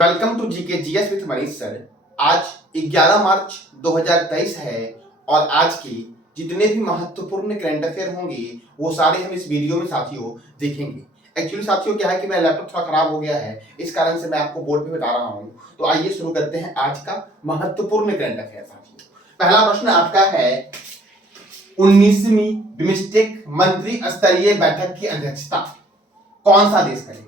Welcome to GK GS with Manish sir. आज 11 मार्च 2023 है और आज की जितने भी महत्वपूर्ण करंट अफेयर होंगे वो सारे हम इस वीडियो में साथियों देखेंगे। एक्चुअली साथियों क्या है कि मेरा लैपटॉप थोड़ा खराब हो गया है, इस कारण से मैं आपको बोर्ड पे बता रहा हूँ। तो आइए शुरू करते हैं आज का महत्वपूर्ण करंट अफेयर साथियों। पहला प्रश्न आपका है, 19वीं बिम्स्टेक मंत्री स्तरीय बैठक की अध्यक्षता कौन सा देश करेगा?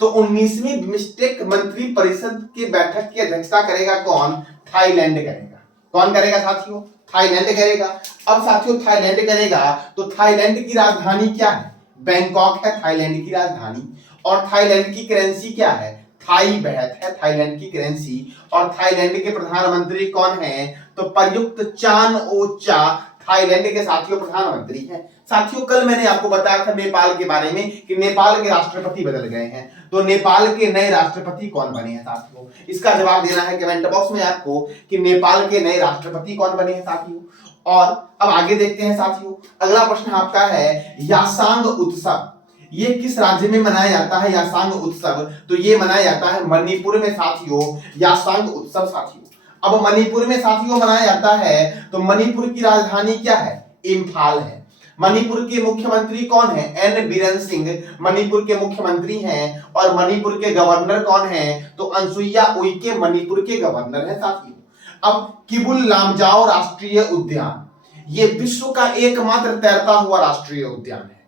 तो 19वीं बिम्स्टेक मंत्री परिषद की बैठक की अध्यक्षता करेगा कौन? थाईलैंड करेगा। कौन करेगा साथियों? थाईलैंड करेगा। अब साथियों थाईलैंड करेगा तो थाईलैंड की राजधानी क्या है? बैंकॉक है थाईलैंड की राजधानी। और थाईलैंड की करेंसी क्या है? थाई बहत है थाईलैंड की करेंसी। और थाईलैंड के प्रधानमंत्री कौन है? तो प्रयुक्त चान ओ चा थाईलैंड के साथियों प्रधानमंत्री हैं। साथियों कल मैंने आपको बताया था नेपाल के बारे में कि नेपाल के राष्ट्रपति बदल गए हैं। तो नेपाल के नए राष्ट्रपति कौन बने हैं साथियों? इसका जवाब देना है कमेंट बॉक्स में आपको कि नेपाल के नए राष्ट्रपति कौन बने हैं साथियों। और अब आगे देखते हैं साथियों। अगला प्रश्न आपका है, यासांग उत्सव ये किस राज्य में मनाया जाता है? यासांग उत्सव तो ये मनाया जाता है मणिपुर में साथियों, यासांग उत्सव साथियों। अब मणिपुर में साथियों मनाया जाता है तो मणिपुर की राजधानी क्या है? इम्फाल है। मणिपुर के मुख्यमंत्री कौन है? एन बीरेन सिंह मणिपुर के मुख्यमंत्री हैं। और मणिपुर के गवर्नर कौन है? तो अंसुईया उइके मणिपुर के गवर्नर है साथियों। अब किबुल लामजाओ राष्ट्रीय उद्यान ये विश्व का एकमात्र तैरता हुआ राष्ट्रीय उद्यान है।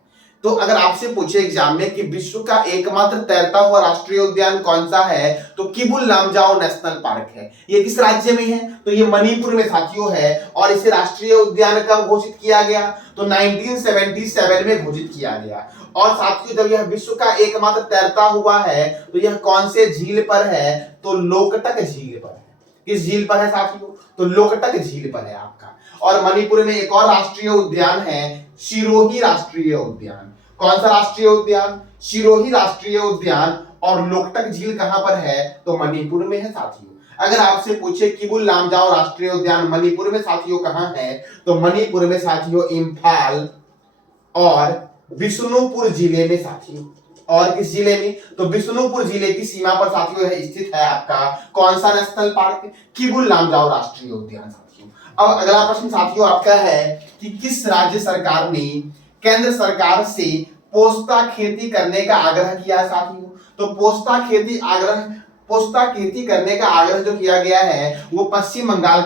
तो अगर आपसे पूछे एग्जाम में कि विश्व का एकमात्र तैरता हुआ राष्ट्रीय उद्यान कौन सा है, तो किबुल लामजाओ नेशनल पार्क है। ये किस राज्य में है? तो ये मणिपुर में साथियों है। और इसे राष्ट्रीय उद्यान कब घोषित किया गया? तो 1977 में घोषित किया गया। और साथियों जब यह विश्व का एकमात्र तैरता हुआ है तो यह कौन से झील पर है? तो लोकटक झील पर है। किस झील पर है साथियों? तो लोकटक झील पर है आपका। और मणिपुर में एक और राष्ट्रीय उद्यान है, सिरोही राष्ट्रीय उद्यान। कौन सा राष्ट्रीय उद्यान? सिरोही राष्ट्रीय उद्यान। और लोकटक झील कहां पर है? तो मणिपुर में है साथियों। अगर आपसे पूछे किबुल लामजाओ राष्ट्रीय उद्यान मणिपुर में साथियों कहां है, तो मणिपुर में साथियों इम्फाल और बिष्णुपुर जिले में साथियों। और किस जिले में? तो बिष्णुपुर जिले की सीमा पर साथियों यह स्थित है आपका कौन सा नेशनल पार्क? किबुल लामजाओ राष्ट्रीय उद्यान साथियों। अब अगला प्रश्न साथियों आपका है कि किस राज्य सरकार ने केंद्र सरकार से पोस्ता खेती करने का आग्रह किया है साथियों? तो पोस्ता खेती करने का आग्रह जो किया गया है वो पश्चिम बंगाल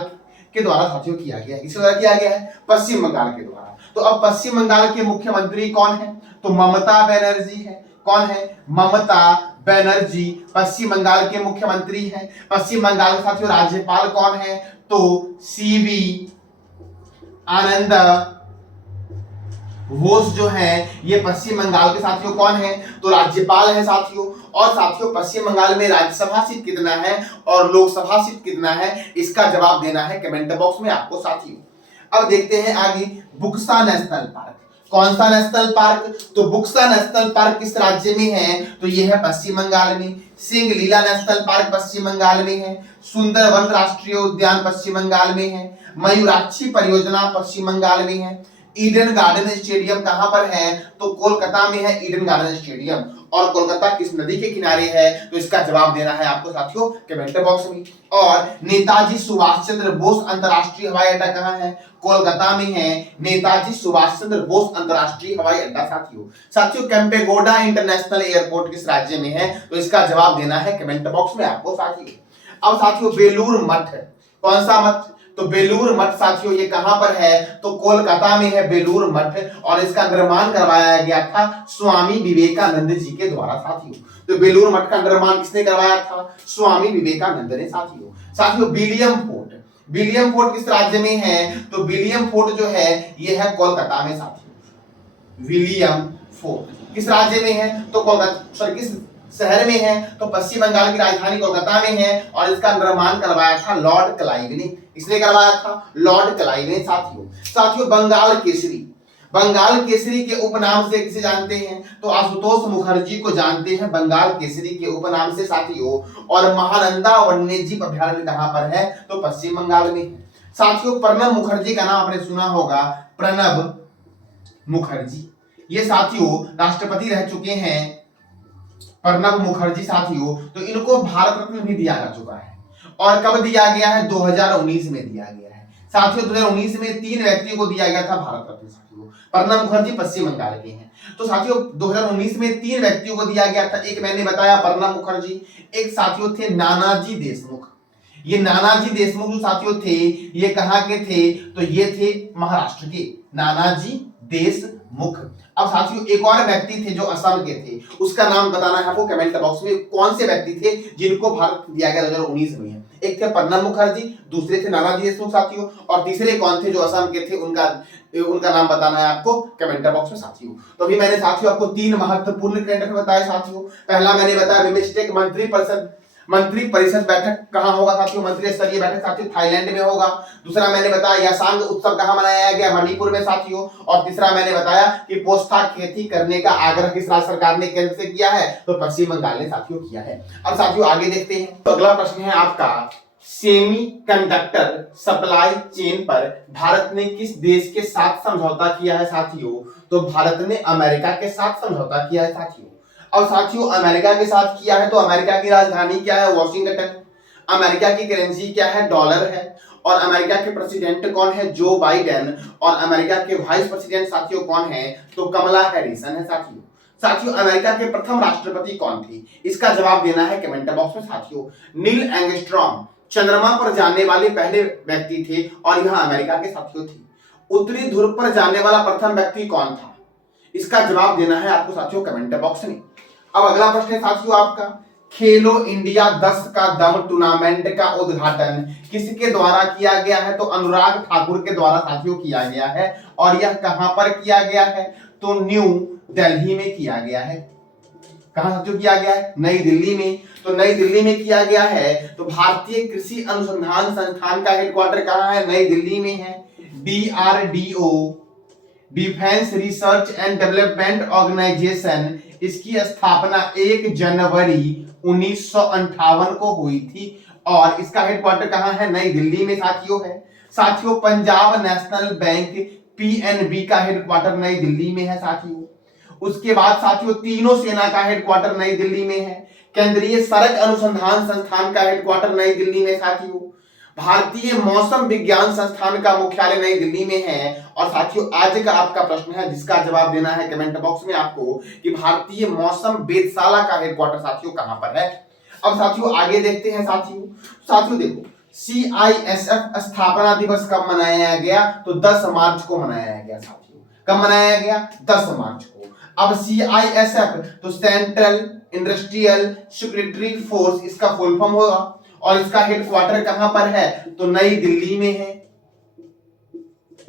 के द्वारा साथियों किया गया है। किसके द्वारा किया गया है? पश्चिम बंगाल के द्वारा। तो अब पश्चिम बंगाल के मुख्यमंत्री कौन है? तो ममता बनर्जी है। कौन है? ममता बनर्जी पश्चिम बंगाल के मुख्यमंत्री हैं। पश्चिम बंगाल के साथियों राज्यपाल कौन है? तो सीवी आनंद बोस जो है ये पश्चिम बंगाल के साथियों कौन है? तो राज्यपाल है साथियों। और साथियों पश्चिम बंगाल में राज्यसभा सीट कितना है और लोकसभा सीट कितना है, इसका जवाब देना है कमेंट बॉक्स में आपको साथियों। अब देखते हैं आगे, बुक्सा नेशनल पार्क। कौन सा नेशनल पार्क? तो बुक्सा नेशनल पार्क किस राज्य में है? तो यह है पश्चिम बंगाल में। सिंगलीला नेशनल पार्क पश्चिम बंगाल में है। सुंदरवन राष्ट्रीय उद्यान पश्चिम बंगाल में है। मयूराक्षी परियोजना पश्चिम बंगाल में है। ईडन गार्डन स्टेडियम कहां पर है? तो कोलकाता में है ईडन गार्डन स्टेडियम। और कोलकाता किस नदी के किनारे है? तो इसका जवाब देना है आपको साथियों कमेंट बॉक्स में। और नेताजी सुभाष चंद्र बोस अंतरराष्ट्रीय हवाई अड्डा कहां है? कोलकाता में है नेताजी सुभाष चंद्र बोस अंतरराष्ट्रीय हवाई अड्डा साथियों केम्पेगौड़ा इंटरनेशनल एयरपोर्ट किस राज्य में है? तो इसका जवाब देना है कमेंट बॉक्स में आपको साथियों। अब साथियों बेलूर मठ, कौन सा मठ? तो बेलूर मठ साथियों ये कहां पर है? तो कोलकाता में है बेलूर मठ। और इसका निर्माण करवाया गया था स्वामी विवेकानंद जी के द्वारा साथियों। तो बेलूर मठ का निर्माण किसने करवाया था? स्वामी विवेकानंद ने साथियों विलियम फोर्ट किस राज्य में है? तो विलियम फोर्ट जो है ये है कोलकाता में साथियों। विलियम फोर्ट किस राज्य में है? तो कोलकाता किस शहर में है? तो पश्चिम बंगाल की राजधानी कोलकाता में है। और इसका निर्माण करवाया था लॉर्ड क्लाइव ने। इसने करवाया था लॉर्ड क्लाइव ने साथियों बंगाल केसरी के उपनाम से किसे जानते हैं? तो आशुतोष मुखर्जी को जानते हैं बंगाल केसरी के उपनाम से साथियों। और महानंदा वन्यजीव अभयारण्य कहां पर है? तो पश्चिम बंगाल में है साथियों। प्रणब मुखर्जी का नाम आपने सुना होगा, प्रणब मुखर्जी। ये साथियों राष्ट्रपति रह चुके हैं प्रणब मुखर्जी साथियों, तो इनको भारत रत्न भी दिया जा चुका है। और कब दिया गया है? 2019 में दिया गया है साथियों। 2019 में 3 व्यक्तियों को दिया गया था भारत रत्न साथियों। प्रणब मुखर्जी पश्चिम बंगाल के हैं। तो साथियों 2019 में 3 व्यक्तियों को दिया गया था। एक मैंने बताया प्रणब मुखर्जी, एक साथियों थे नानाजी देशमुख। ये नानाजी देशमुख जो साथियों थे, ये कहां के थे? तो ये थे महाराष्ट्र के नानाजी देशमुख। अब साथियों एक और व्यक्ति थे जो असम के थे, उसका नाम बताना है आपको कमेंट बॉक्स में। कौन से व्यक्ति थे जिनको भारत दिया गया 2019 में? एक थे प्रणब मुखर्जी, दूसरे थे नानाजी देशमुख साथियों, और तीसरे कौन थे जो असम के थे? उनका नाम बताना है आपको कमेंट बॉक्स में साथियों। तो अभी मैंने साथियों आपको 3 महत्वपूर्ण करंट अफेयर बताए साथियों। पहला मैंने बताया बिम्स्टेक मंत्री परिषद बैठक कहां होगा साथियों? मंत्री स्तरीय बैठक साथियों थाईलैंड में होगा। दूसरा मैंने बताया यासांग उत्सव कहां मनाया गया? मणिपुर में साथियों। और तीसरा मैंने बताया कि पोस्ता खेती करने का आग्रह किस राज्य सरकार ने केंद्र से किया है? तो पश्चिम बंगाल ने साथियों किया है। अब साथियों आगे देखते हैं। तो अगला प्रश्न है आपका, सेमीकंडक्टर सप्लाई चेन पर भारत ने किस देश के साथ समझौता किया है साथियों? तो भारत ने अमेरिका के साथ समझौता किया है साथियों। और साथियों अमेरिका के साथ किया है तो अमेरिका की राजधानी क्या है? वॉशिंगटन। अमेरिका की करेंसी क्या है? डॉलर है। और अमेरिका के प्रेसिडेंट कौन है? Joe Biden. और अमेरिका के वाइस प्रेसिडेंट साथियों कौन है? तो कमला हैरिसन है साथियों। साथियों अमेरिका के प्रथम राष्ट्रपति कौन थे? इसका जवाब देना है कमेंट बॉक्स में साथियों। नील एंगस्ट्रॉम चंद्रमा पर जाने वाले पहले व्यक्ति थे और यह अमेरिका के साथियों थे। उत्तरी ध्रुव पर जाने वाला प्रथम व्यक्ति कौन था? इसका जवाब देना है आपको साथियों कमेंट बॉक्स में। अब अगला प्रश्न है साथियों आपका, खेलो इंडिया 10 का दम टूर्नामेंट का उद्घाटन किसके द्वारा किया गया है? तो अनुराग ठाकुर के द्वारा साथियों किया गया है। और यह कहां पर किया गया है? तो न्यू दिल्ली में किया गया है। कहां साथियों किया गया है? नई दिल्ली में। तो नई दिल्ली में किया गया है। तो भारतीय कृषि अनुसंधान संस्थान का हेडक्वार्टर कहां है? नई दिल्ली में है। DRDO defence research and development organisation, इसकी स्थापना 1 जनवरी 1958 को हुई थी और इसका हेडक्वार्टर कहां है? नई दिल्ली में साथियों है। साथियों पंजाब नेशनल बैंक PNB का हेडक्वार्टर नई दिल्ली में है साथियों। उसके बाद साथियों तीनों सेना का हेडक्वार्टर नई दिल्ली में है। केंद्रीय सड़क अनुसंधान संस्थान का हेडक्वार्टर नई दिल्ली में साथियों। भारतीय मौसम विज्ञान संस्थान का मुख्यालय नई दिल्ली में है। और साथियों आज का आपका प्रश्न है जिसका जवाब देना है कमेंट बॉक्स में आपको कि भारतीय मौसम वेधशाला का हेडक्वार्टर साथियों कहां पर है। अब साथियों आगे देखते हैं साथियों देखो CISF स्थापना दिवस कब मनाया गया? तो 10 मार्च को मनाया गया साथियों। कब मनाया गया? 10 मार्च को। अब CISF तो सेंट्रल इंडस्ट्रियल सेक्रेटरी फोर्स इसका फुल फॉर्म होगा और इसका हेडक्वार्टर कहां पर है? तो नई दिल्ली में है।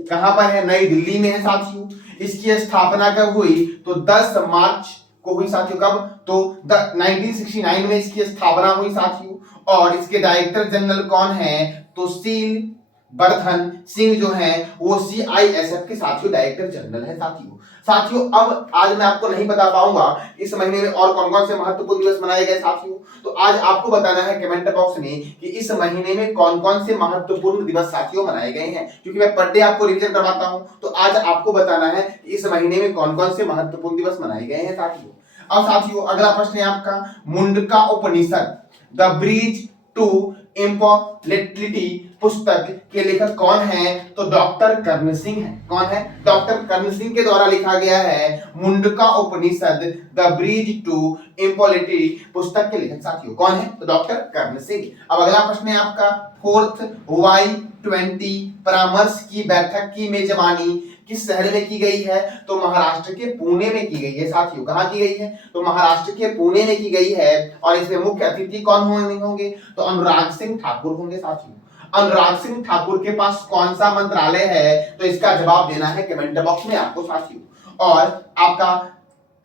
कहां पर है? नई दिल्ली में है साथियों। इसकी स्थापना कब हुई? तो 10 मार्च को हुई साथियों। कब? तो 1969 में इसकी स्थापना हुई साथियों। और इसके डायरेक्टर जनरल कौन है? तो शील वर्धन सिंह जो है वो CISF के साथियों डायरेक्टर जनरल है साथियों। अब आज मैं आपको नहीं बता पाऊंगा इस महीने में और कौन कौन से महत्वपूर्ण दिवस मनाए गए साथियों। तो आज आपको बताना है कमेंट बॉक्स में कि इस महीने में कौन कौन से महत्वपूर्ण दिवस साथियों मनाए गए हैं, क्योंकि मैं पर डे आपको रिवीजन करवाता हूं। तो आज आपको बताना है कि इस महीने में कौन कौन से महत्वपूर्ण दिवस मनाए गए हैं साथियों। अब साथियों अगला प्रश्न है आपका, मुंडका उपनिषद द ब्रिज टू इम्पॉर्टेबिलिटी पुस्तक के लेखक कौन है? तो डॉक्टर कर्ण सिंह है। कौन है? डॉक्टर कर्ण सिंह के द्वारा लिखा गया है मुंडका उपनिषद द ब्रिज टू इम्पॉर्टेबिलिटी पुस्तक के लेखक साथियों कौन है? तो डॉक्टर कर्ण सिंह। अब अगला प्रश्न है आपका, 4th Y20 परामर्श की बैठक की मेजबानी किस शहर में की गई है? तो महाराष्ट्र के पुणे में की गई है साथियों। कहां की गई है? तो महाराष्ट्र के पुणे में की गई है। और इसमें मुख्य अतिथि कौन होंगे? तो अनुराग सिंह ठाकुर होंगे साथियों। अनुराग सिंह ठाकुर के पास कौन सा मंत्रालय है? तो इसका जवाब देना है कमेंट बॉक्स में आपको साथियों। और आपका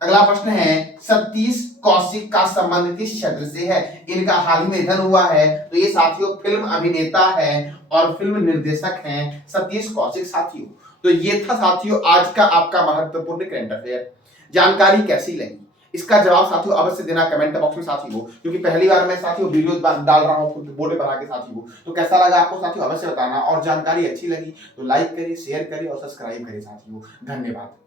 अगला प्रश्न है, सतीश कौशिक का संबंध किस क्षेत्र से है? इनका हाल ही में निधन हुआ है। तो ये साथियों फिल्म अभिनेता है और फिल्म निर्देशक हैं सतीश कौशिक साथियों। तो ये था साथियों आज का आपका महत्वपूर्ण करंट अफेयर। जानकारी कैसी लगी इसका जवाब साथियों अवश्य देना कमेंट बॉक्स में साथियों, क्योंकि पहली बार मैं साथियों वीडियो डाल रहा हूं बोर्ड पर आके साथियों। तो कैसा लगा आपको साथियों अवश्य बताना, और जानकारी अच्छी लगी तो लाइक करिए, शेयर करिए और सब्सक्राइब करिए साथियों। धन्यवाद।